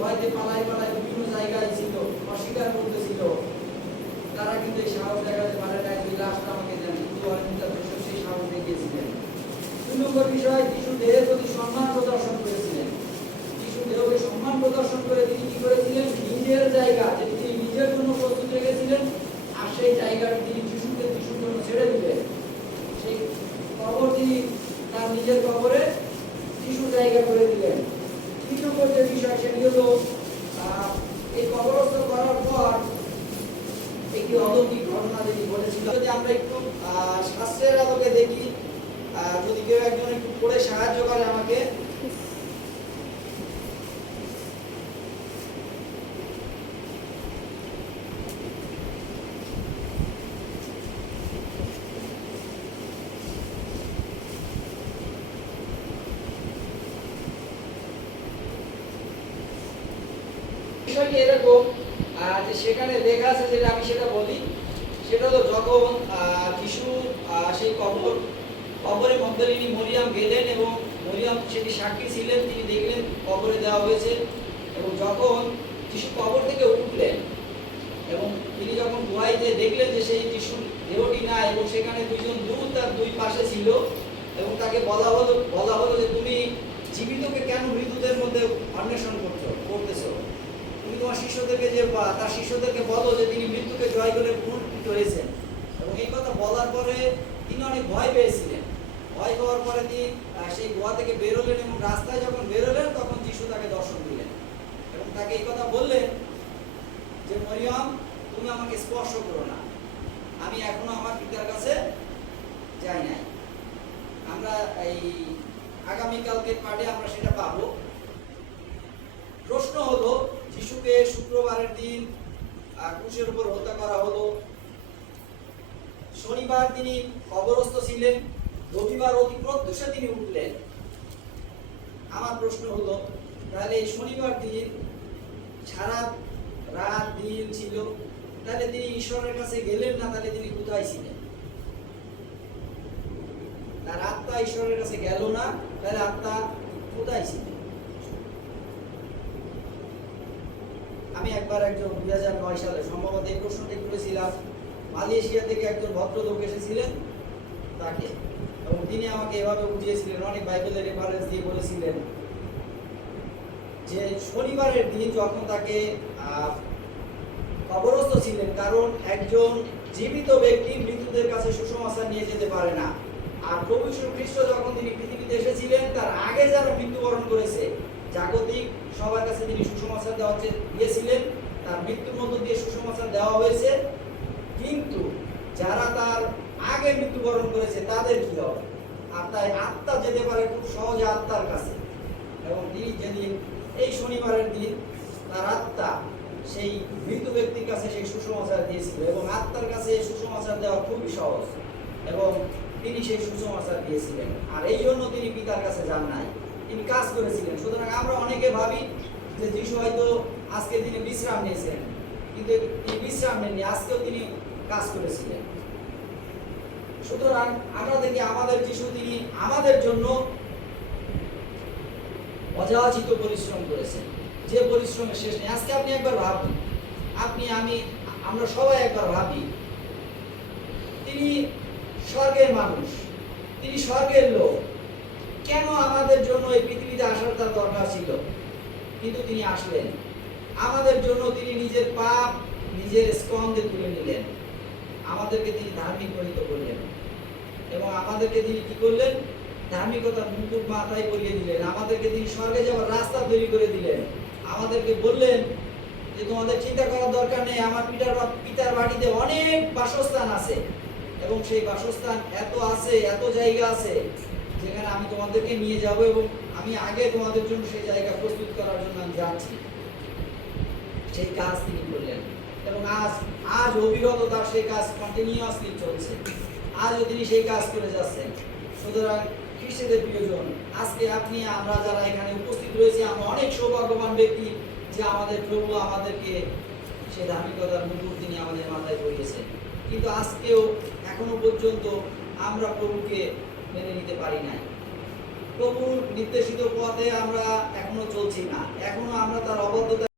ভয়তে পালায় পালায় বিভিন্ন জায়গায় ছিল, অস্বীকার করতেছিল, তারা কিন্তু এই সাহস দেখাতে পারে না যে লাশটা আমাকে দেন, কিন্তু সেই সাহস দেখিয়েছিলেন। 2 নম্বর বিষয়, যিশু দেহের প্রতি সম্মান প্রদর্শন করেছিলেন। যিশু দেহকে সম্মান প্রদর্শন করে তিনি কি করেছিলেন? নিজের জায়গা যেটি তিনি নিজের জন্য প্রস্তুত রেখেছিলেন, আর সেই জায়গাটি তিনি যিশুর জন্য ছেড়ে দিলেন। সেই কবর তিনি তার নিজের কবরে যিশু জায়গা করে দিলেন। 3 নম্বর যে বিষয় সেটি হলো এই কবরস্থ করার পর একটি অলৌকিক ঘটনা যেটি বলেছিল। যদি আমরা একটু শাস্ত্রের আলোকে দেখি, যদি কেউ একজন একটু পড়ে সাহায্য করে আমাকে। বিষয়টি এরকম যে সেখানে লেখা আছে, যেটা আমি সেটা বলি, সেটা হলো যখন যিশু সেই কবরে মগদলিনী মরিয়াম গেলেন এবং মরিয়াম সেটি সাক্ষী ছিলেন, তিনি দেখলেন কবরে দেওয়া হয়েছে, এবং যখন যিশু কবর থেকে উঠলেন এবং তিনি যখন গুহাইতে দেখলেন যে সেই যিশুর দেহটি নাই এবং সেখানে 2 জন দূত তার 2 পাশে ছিল, এবং তাকে বলা হলো যে তুমি জীবিতকে কেন মৃতদের মধ্যে অন্বেষণ করতেছো? তুমি তোমার শিষ্যদেরকে তার শিষ্যদেরকে বলো যে তিনি মৃত্যুকে জয় করে পুনরুত্থিত হয়েছেন। এবং এই কথা বলার পরে তিনি অনেক ভয় পেয়েছিলেন। ভয় পাওয়ার পরে তিনি সেই গুহা থেকে বেরোলেন এবং রাস্তায় যখন বেরোলেন তখন যিশু তাকে দর্শন দিলেন এবং তাকে এই কথা বললেন যে মরিয়ম, তুমি আমাকে স্পর্শ করো না, আমি এখনো আমার পিতার কাছে যাই নাই। আমরা এই আগামীকালকের পাঠে আমরা সেটা পাবো। প্রশ্ন হলো, যিশুকে শুক্রবারের দিন ক্রুশের উপর হত্যা করা হলো, শনিবার তিনি কবরস্থ ছিলেন, রবিবার অতি প্রত্যুষে তিনি উঠলেন। আমার প্রশ্ন হলো, তাহলে এই শনিবার দিন সারা রাত দিন ছিল, তাহলে তিনি ঈশ্বরের কাছে গেলেন না, তাহলে তিনি কোথায় ছিলেন? তার আত্মা ঈশ্বরের কাছে গেল না, তাহলে আত্মা কোথায় ছিলেন? আমি একবার একজন 2009 সালে সম্ভবত এই প্রশ্নটি করেছিলাম, মালয়েশিয়া থেকে একজন ভদ্রলোক এসেছিলেন তাকে, এবং তিনি আমাকে এভাবে বুঝিয়েছিলেন, অনেক বাইবেলের রেফারেন্স দিয়ে বলেছিলেন যে শনিবারের দিন যখন তাকে কবরস্থ ছিলেন, কারণ একজন জীবিত ব্যক্তি মৃতদের কাছে সুসমাচার নিয়ে যেতে পারে না। আর প্রভু যীশু খ্রিস্ট যখন তিনি পৃথিবীতে এসেছিলেন, তার আগে যারা মৃত্যুবরণ করেছে জাগতিক সবার কাছে তিনি সুসমাচার দিয়েছিলেন, তার মৃত্যুর মধ্য দিয়ে সুসমাচার দেওয়া হয়েছে, কিন্তু যারা তার আগে মৃত্যুবরণ করেছে তাদের কি হবে? আর তাই আত্মা যেতে পারে খুব সহজে আত্মার কাছে, এবং তিনি যেদিন এই শনিবারের দিন তার আত্মা সেই মৃত ব্যক্তির কাছে সেই সুসমাচার দিয়েছিল, এবং আত্মার কাছে সুসমাচার দেওয়া খুবই সহজ, এবং তিনি সেই সুসমাচার দিয়েছিলেন। আর এই জন্য তিনি পিতার কাছে যান নাই, তিনি কাজ করেছিলেন। সুতরাং আমরা অনেকে ভাবি যে যিশু হয়তো আজকে তিনি বিশ্রাম নিয়েছেন, কিন্তু তিনি বিশ্রাম নেননি, আজকেও তিনি কাজ করেছিলেন। সুতরাং আমরা দেখি আমাদের যিশু তিনি আমাদের জন্য অযাচিত পরিশ্রম করেছেন, যে পরিশ্রমের শেষ নেই। আজকে আপনি একবার ভাবুন, আমরা সবাই একবার ভাবি, তিনি স্বর্গের মানুষ, তিনি স্বর্গের লোক, কেন আমাদের জন্য এই পৃথিবীতে আসার তার দরকার ছিল? কিন্তু তিনি আসলেন আমাদের জন্য, তিনি নিজের পাপ নিজের স্কন্ধে তুলে নিলেন, আমাদেরকে তিনি ধার্মিক পরিণত করলেন, এবং আমাদেরকে তিনি কি করলেন? ধার্মিকতার মুকুট মাথায় পরিয়ে দিলেন, আমাদেরকে তিনি স্বর্গে যাওয়ার রাস্তা তৈরি করে দিলেন, আমাদেরকে বললেন যে তোমাদের চিন্তা করার দরকার নেই, আমার পিতার বাড়িতে অনেক বাসস্থান আছে, এবং সেই বাসস্থান এত আছে, এত জায়গা আছে যেখানে আমি তোমাদেরকে নিয়ে যাব, এবং আমি আগে তোমাদের জন্য সেই জায়গা প্রস্তুত করার জন্য আমি যাচ্ছি। সেই কাজ তিনি করলেন, এবং আজ অবিরত তার সেই কাজ কন্টিনিউয়াসলি চলছে, আজও তিনি সেই কাজ করে যাচ্ছেন। সুতরাং খ্রিস্টদের প্রিয়জন, আজকে আপনি আমরা যারা এখানে উপস্থিত রয়েছি, আমরা অনেক সৌভাগ্যবান ব্যক্তি যে আমাদের প্রভু আমাদেরকে সেই ধার্মিকতার মুকুট তিনি আমাদের মাথায় পরিয়েছেন। কিন্তু আজকেও এখনো পর্যন্ত আমরা প্রভুকে মেনে নিতে পারি নাই। প্রভুর নির্দেশিত পথে আমরা এখনো চলছি না, এখনো আমরা তার অবদ্ধতা